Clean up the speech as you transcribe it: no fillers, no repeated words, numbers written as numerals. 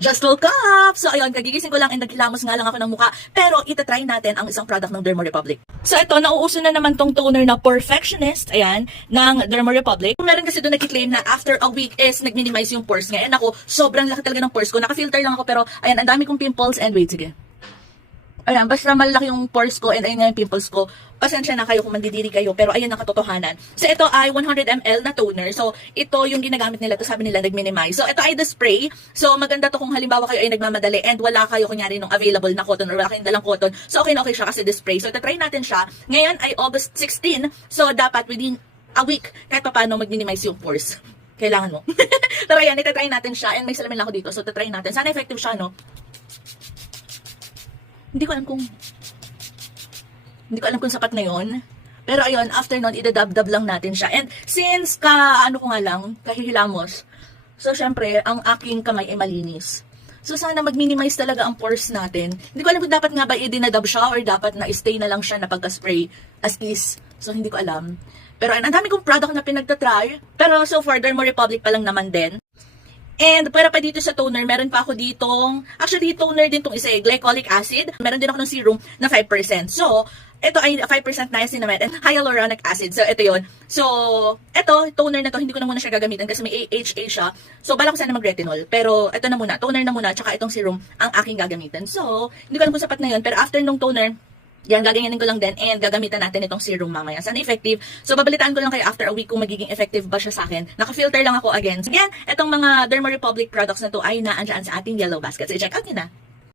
Just woke up! So ayun, kagigising ko lang and naghilamos nga lang ako ng mukha. Pero itatry natin ang isang product ng Derma Republic. So ito, nauuso na naman tong toner na Perfectionist, ayan, ng Derma Republic. Meron kasi doon nag-claim na after a week is nag-minimize yung pores nga. And ako, sobrang laki talaga ng pores ko. Naka-filter lang ako pero ayan, ang dami kong pimples and wait, sige. Ayan, basta malaki yung pores ko and ayan nga yung pimples ko. Pasensya na kayo kung mandidiri kayo, pero ayan ang katotohanan. So ito ay 100 ml na toner. So ito yung ginagamit nila. Ito sabi nila nag-minimize. So ito ay the spray. So maganda to kung halimbawa kayo ay nagmamadali and wala kayo kunyari nung available na cotton or wala kayong dalang cotton. So okay na okay siya kasi the spray. So try natin siya. Ngayon ay August 16. So dapat within a week kahit pa paano mag-minimize yung pores. Kailangan mo. Pero ayan, itatry natin siya and may salamin lang ako dito. So try natin. Sana effective siya, no? Hindi ko alam kung sapat na yon. Pero ayun, after nun, idadab-dab lang natin siya. And since kahihilamos, so syempre, ang aking kamay ay malinis. So sana mag-minimize talaga ang pores natin. Hindi ko alam kung dapat nga ba i-dinadab siya or dapat na stay na lang siya na pagka-spray as is. So hindi ko alam. Pero ayun, ang dami kong product na pinagtatry. Pero so far, Derma Republic pa lang naman din. And para pa dito sa toner, meron pa ako ditong, actually toner din tong isa glycolic acid. Meron din ako ng serum na 5%. So, ito ay 5% niacinamide and hyaluronic acid. So, ito yon. So, ito, toner na to, hindi ko na muna siya gagamitin kasi may AHA siya. So, bala ko sana mag-retinol. Pero, ito na muna, toner na muna, tsaka itong serum ang aking gagamitin. So, hindi ko alam kung sapat na yon. Pero after nung toner, yan, gaganyanin ko lang din and gagamitan natin itong serum mamaya. Sana effective. So, babalitaan ko lang kayo after a week kung magiging effective ba siya sa akin. Naka-filter lang ako again. So, yan, itong mga Derma Republic products na to ay naandyan sa ating yellow basket. So, i-check out nyo na.